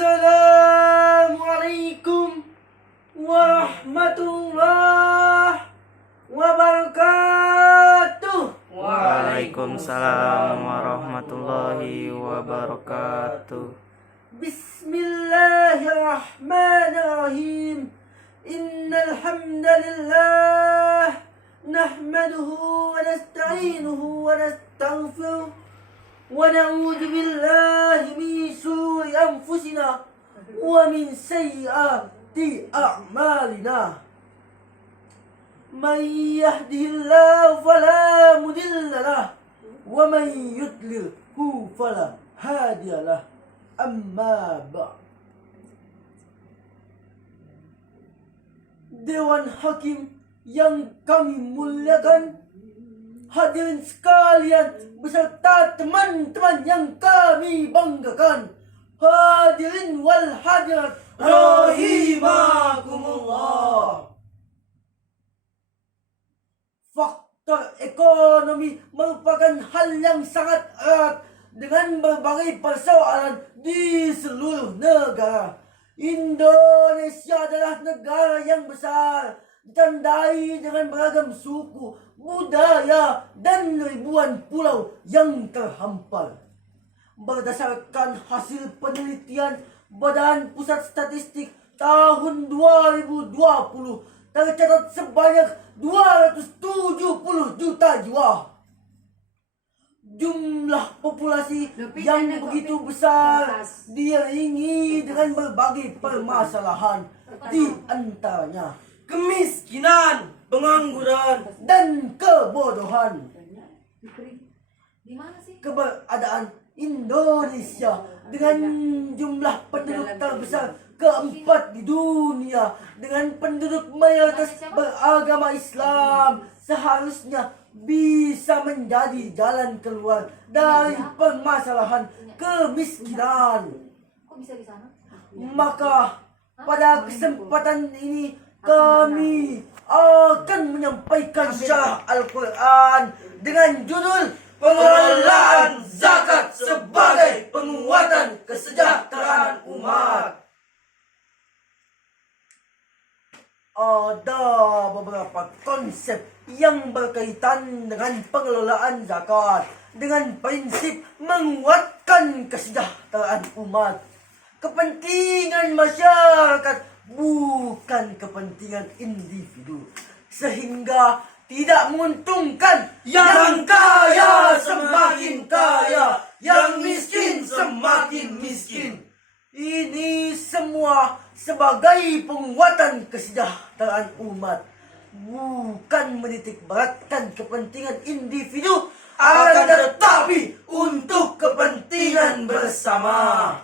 Assalamualaikum warahmatullahi wabarakatuh. Waalaikumsalam warahmatullahi wabarakatuh. Bismillahirrahmanirrahim. Innal hamdalillah nahmaduhu wa nasta'inuhu wa nastaghfiruh wa na'udzu billahi min shururi anfusina wa min sayyiati a'malina. Man yahdihillahu fala mudilla lahu wa man yudlilhu fala hadiya lahu. Amma ba'd. Dewan Hakim yang kami muliakan, hadirin sekalian beserta teman-teman yang kami banggakan, hadirin wal hadirat rahimakumullah. Faktor ekonomi merupakan hal yang sangat erat dengan berbagai persoalan di seluruh negara. Indonesia adalah negara yang besar, ditandai dengan beragam suku, budaya, dan ribuan pulau yang terhampar. Berdasarkan hasil penelitian Badan Pusat Statistik tahun 2020, tercatat sebanyak 270 juta jiwa. Jumlah populasi yang begitu besar diiringi dengan berbagai permasalahan, di antaranya kemiskinan, pengangguran, dan kebodohan. Keberadaan Indonesia dengan jumlah penduduk terbesar keempat di dunia, dengan penduduk mayoritas beragama Islam, seharusnya bisa menjadi jalan keluar dari permasalahan kemiskinan. Maka pada kesempatan ini kami akan menyampaikan syarah Al-Quran dengan judul Pengelolaan Zakat sebagai Penguatan Kesejahteraan Umat. Ada beberapa konsep yang berkaitan dengan pengelolaan zakat dengan prinsip menguatkan kesejahteraan umat, kepentingan masyarakat, bukan kepentingan individu, sehingga tidak menguntungkan yang kaya semakin kaya, yang miskin semakin miskin. Ini semua sebagai penguatan kesejahteraan umat, bukan menitik beratkan kepentingan individu, akan tetapi untuk kepentingan bersama.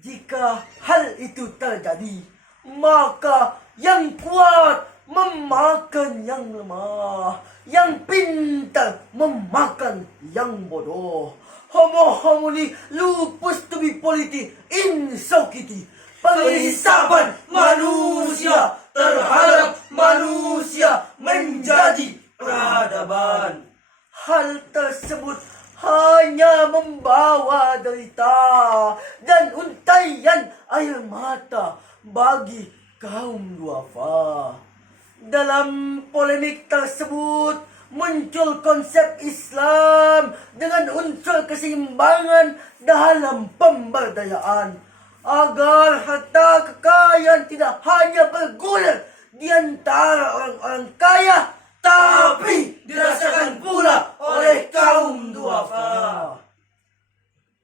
Jika hal itu terjadi, maka yang kuat memakan yang lemah, yang pintar memakan yang bodoh. Homo homini lupus tubi politi insokiti. Penghisapan manusia terhadap manusia menjadi peradaban. Hal tersebut hanya membawa derita dan untaian air mata bagi kaum duafa. Dalam polemik tersebut muncul konsep Islam dengan unsur keseimbangan dalam pemberdayaan, agar harta kekayaan tidak hanya bergulir di antara orang-orang kaya, tapi dirasakan pula oleh kaum duafa.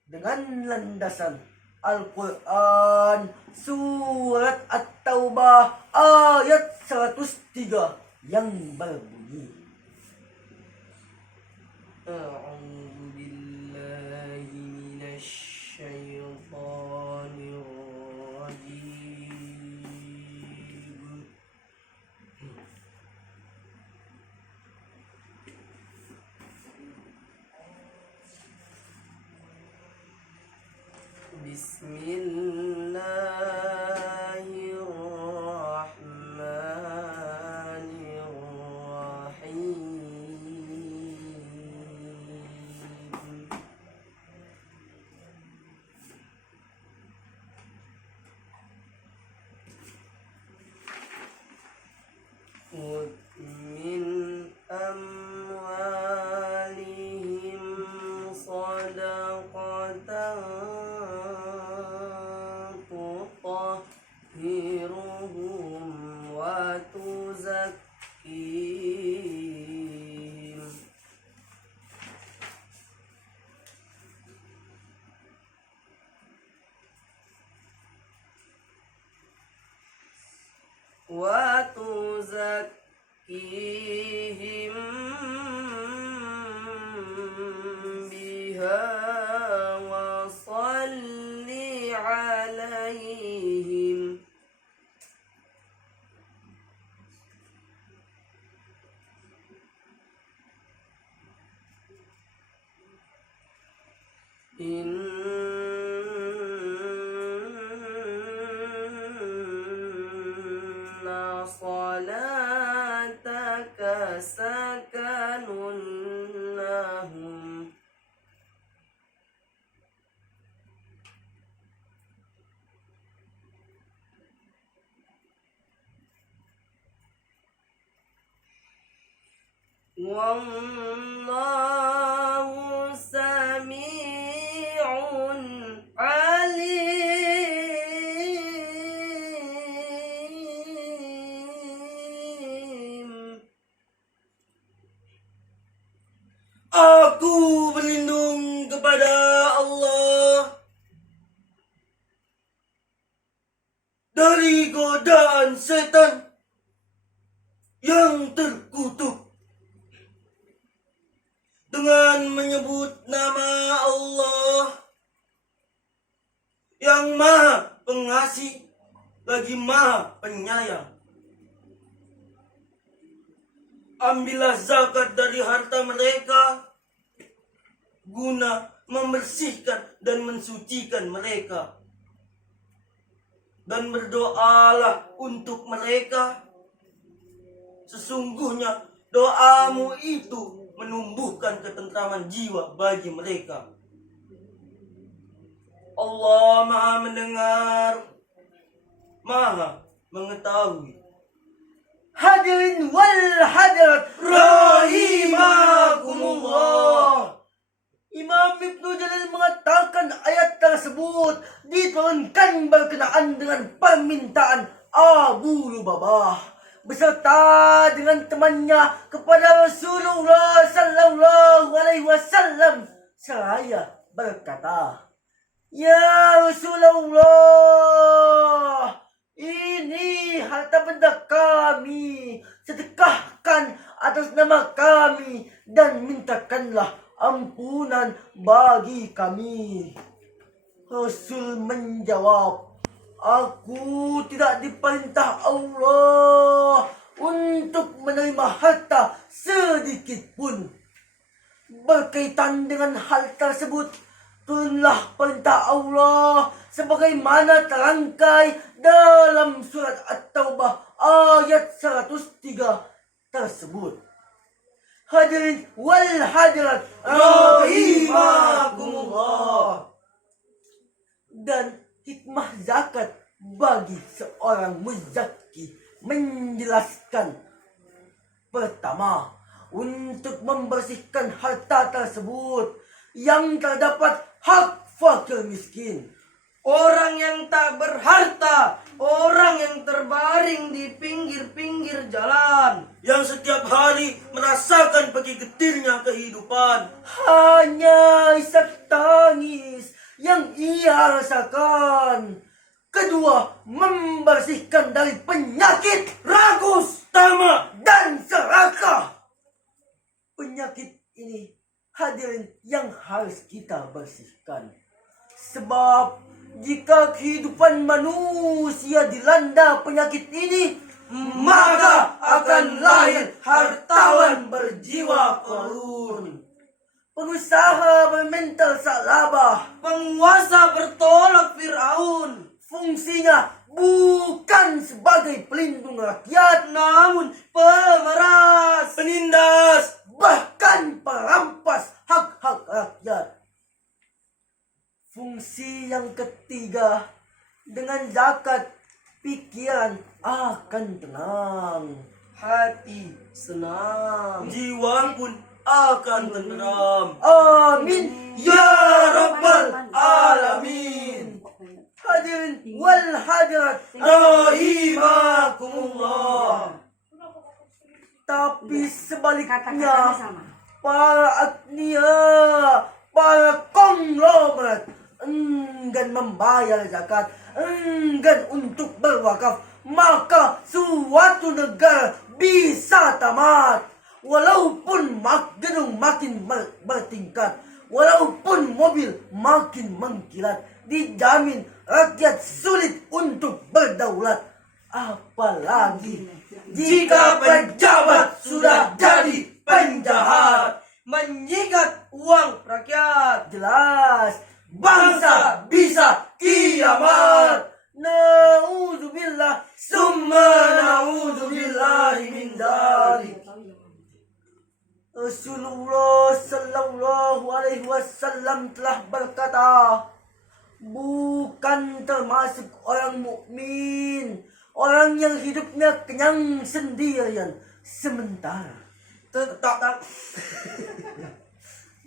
Dengan landasan Al-Quran Surat At-Taubah ayat 103 yang berbunyi, A'udzu billahi minasy syaithanir rajim. Bismillahirrahmanirrahim. وتزكيهم بها وصل عليهم Inna salataka sakanun lahum. Wallahu sami'un alim. Aku berlindung kepada Allah dari godaan setan yang terkutuk dengan menyebut nama Allah yang Maha Pengasih lagi Maha Penyayang. Ambillah zakat dari harta mereka guna membersihkan dan mensucikan mereka, dan berdoalah untuk mereka. Sesungguhnya doamu itu menumbuhkan ketentraman jiwa bagi mereka. Allah Maha mendengar, Maha mengetahui. Hadirin wal hadirat rahimakumullah. Imam Ibnu Jalil mengatakan ayat tersebut diturunkan berkenaan dengan permintaan Abu Lubabah beserta dengan temannya kepada Rasulullah sallallahu alaihi wasallam seraya berkata, "Ya Rasulullah, ini harta benda kami, sedekahkan atas nama kami dan mintakanlah ampunan bagi kami." Rasul menjawab, "Aku tidak diperintah Allah untuk menerima harta sedikit pun." Berkaitan dengan hal tersebut, turunlah perintah Allah sebagaimana terangkai dalam surat At-Taubah ayat 103 tersebut. Hadirin wal hadirat rahimakumullah. Dan hikmah zakat bagi seorang muzaki menjelaskan, pertama, untuk membersihkan harta tersebut yang terdapat hak fakir miskin, orang yang tak berharta, orang yang terbaring di pinggir-pinggir jalan, yang setiap hari merasakan pagi getirnya kehidupan, hanya isak tangis yang ia rasakan. Kedua, membersihkan dari penyakit rakus, tamak, dan serakah. Penyakit ini, hadirin, yang harus kita bersihkan. Sebab jika kehidupan manusia dilanda penyakit ini, maka akan lahir hartawan berjiwa korun, pengusaha bermental salabah, penguasa bertolak Fir'aun. Fungsinya bukan sebagai pelindung rakyat, namun pemeras, penindas, bahkan perampas hak-hak rakyat. Fungsi yang ketiga, dengan zakat pikiran akan tenang, hati senang, jiwa pun akan tenteram. Amin ya rabbal alamin. Hadirin wal hadirat rahimakumullah. Tapi sebaliknya, para agnia, para konglomerat enggan membayar zakat, enggan untuk berwakaf, maka suatu negara bisa tamat. Walaupun gedung makin bertingkat, walaupun mobil makin mengkilat, dijamin rakyat sulit untuk berdaulat. Apalagi jika pejabat sudah jadi penjahat, menyikat uang rakyat. jelas bangsa bisa kiamat. Na'udzubillah summa na'udzubillahi min dzalik. Rasulullah sallallahu alaihi wasallam telah berkata, bukan termasuk orang mukmin orang yang hidupnya kenyang sendirian sementara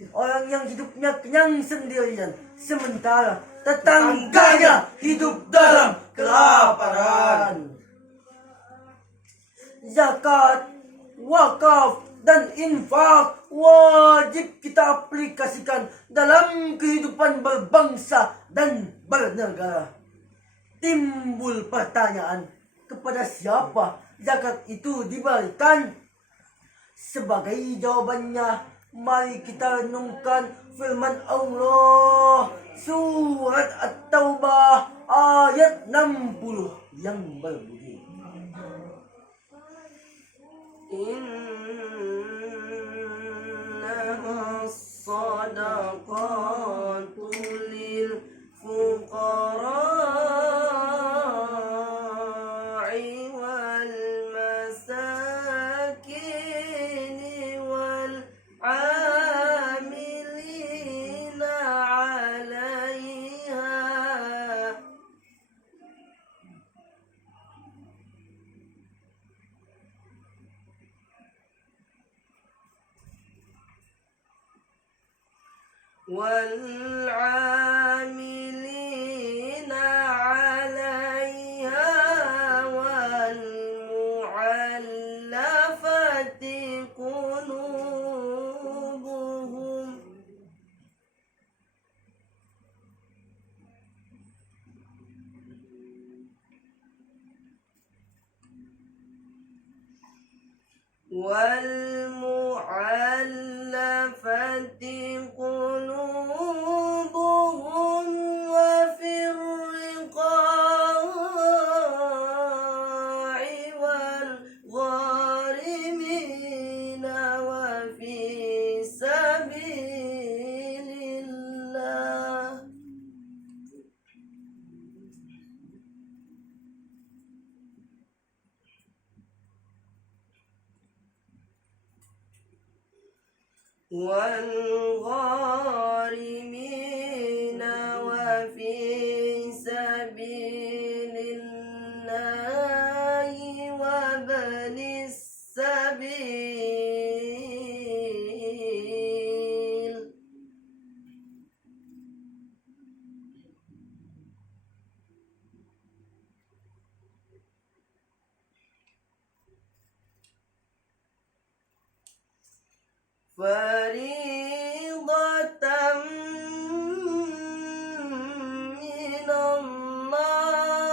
orang yang hidupnya kenyang sendirian sementara tetangganya hidup dalam kelaparan. Zakat, wakaf, dan infak wajib kita aplikasikan dalam kehidupan berbangsa dan bernegara. Timbul pertanyaan, kepada siapa zakat itu diberikan? Sebagai jawabannya, mari kita renungkan firman Allah surat At-Taubah ayat 60 yang berbunyi, Innaha sadaqatu lil fuqara'i wal masakin wal 'amilina 'alaiha. والعاملين عليها والمؤلفة قلوبهم والمؤلفة قلوبهم وفي الرقاع والغارمين وفي سبيل الله. والغارمين وفي سبيل الله وابن السبيل. فريضة من الله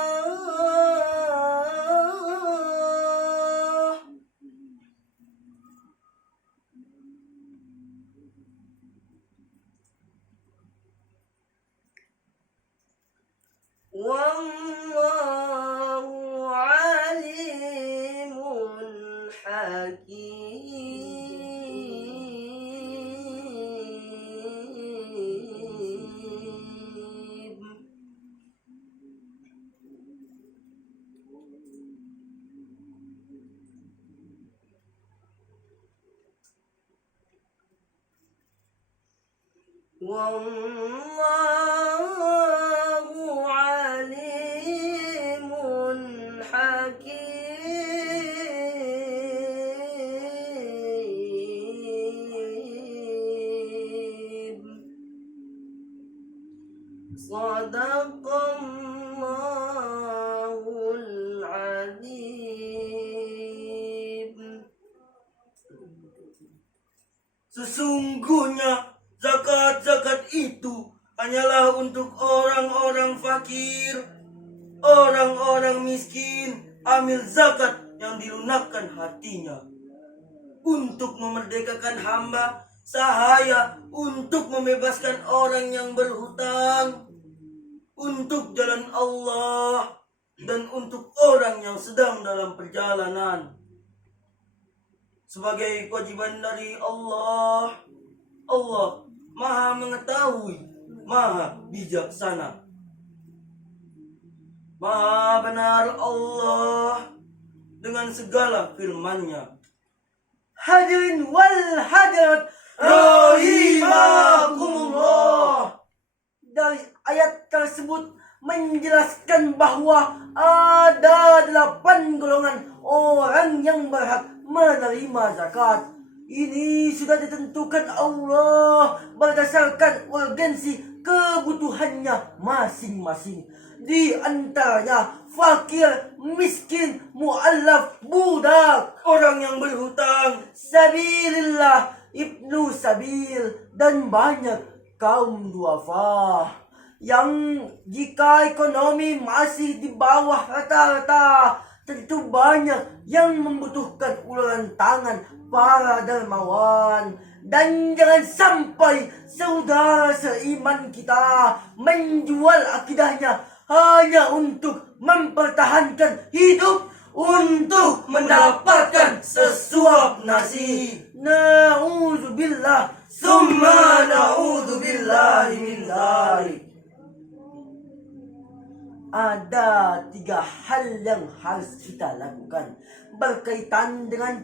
والله عليم حكيم. والله عليم حكيم. صدق الله العظيم. sesungguhnya zakat-zakat itu hanyalah untuk orang-orang fakir, orang-orang miskin, amil zakat yang dilunakkan hatinya. Untuk memerdekakan hamba sahaya, untuk membebaskan orang yang berhutang, untuk jalan Allah, dan untuk orang yang sedang dalam perjalanan. Sebagai kewajiban dari Allah, Allah Maha mengetahui, Maha bijaksana. Maha benar Allah dengan segala firman-Nya. Hadirin wal hadirat rahimakumullah. Dari ayat tersebut menjelaskan bahwa ada 8 golongan orang yang berhak menerima zakat. Ini sudah ditentukan Allah berdasarkan urgensi kebutuhannya masing-masing. Di antaranya fakir, miskin, mu'allaf, budak, Orang yang berhutang, sabilillah, ibnu sabil, dan banyak kaum duafa yang jika ekonomi masih di bawah rata-rata, tentu banyak yang membutuhkan uluran tangan para dermawan. Dan jangan sampai saudara seiman kita menjual akidahnya hanya untuk mempertahankan hidup, untuk mendapatkan sesuap nasi. Na'udzubillah, summa na'udzubillahi min dzalik. Ada 3 hal yang harus kita lakukan berkaitan dengan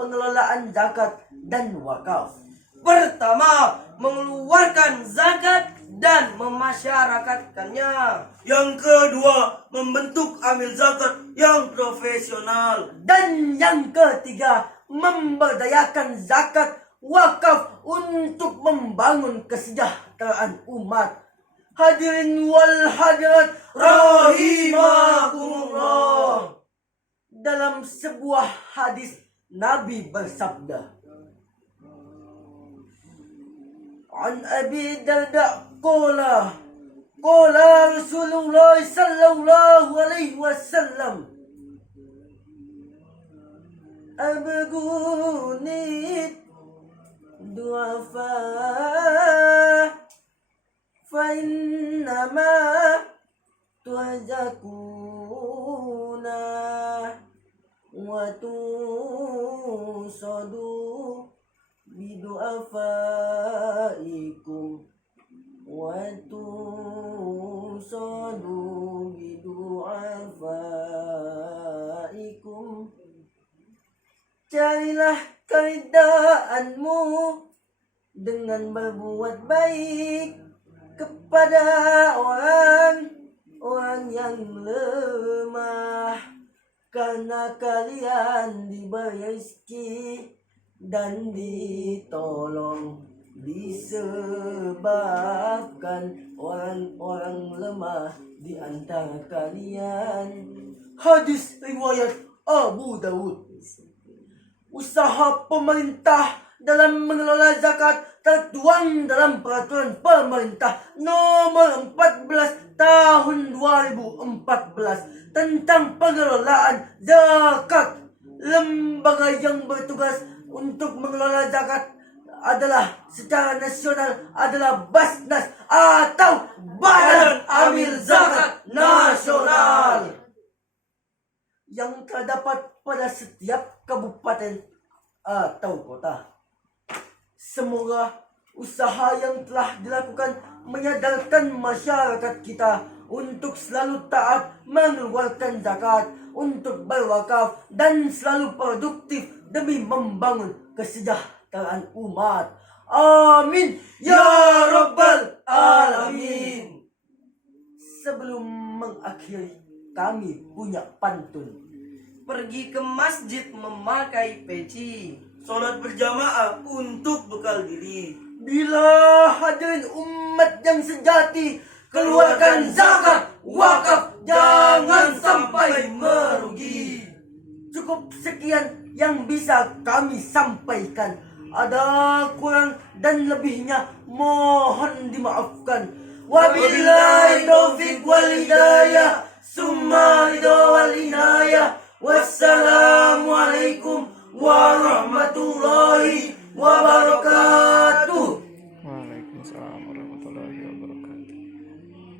pengelolaan zakat dan wakaf. Pertama, mengeluarkan zakat dan memasyarakatkannya. yang kedua membentuk amil zakat yang profesional, Dan yang ketiga, memberdayakan zakat wakaf untuk membangun kesejahteraan umat. Hadirin wal hadirat rahimakumullah. Dalam sebuah hadis Nabi bersabda, An Abi Darda qala Rasulullah sallallahu alaihi wasallam, Abgunit du'afa fa innama tu'zakuna wa tusadu bidu'afaikum wa tusadu bidu'afaikum. Carilah keredaanmu dengan berbuat baik kepada orang yang lemah, karena kalian diberi rezeki dan ditolong disebabkan orang-orang lemah di antara kalian. Hadis riwayat Abu Dawud. Usaha pemerintah dalam mengelola zakat tertuang dalam peraturan pemerintah nomor 14 tahun 2014 tentang pengelolaan zakat. Lembaga yang bertugas untuk mengelola zakat adalah secara nasional adalah Basnas atau Badan Amil Zakat Nasional yang terdapat pada setiap kabupaten atau kota. Semoga usaha yang telah dilakukan menyadarkan masyarakat kita untuk selalu taat mengeluarkan zakat, untuk berwakaf, dan selalu produktif demi membangun kesejahteraan umat. Amin ya rabbal alamin. Sebelum mengakhiri, kami punya pantun. Pergi ke masjid memakai peci. sholat berjamaah untuk bekal diri. Bila hadirin umat yang sejati, keluarkan zakat, wakaf, jangan sampai merugi. Cukup sekian yang bisa kami sampaikan. Ada kurang dan lebihnya mohon dimaafkan. Wabillahi taufiq wal hidayah. Summa ridho wal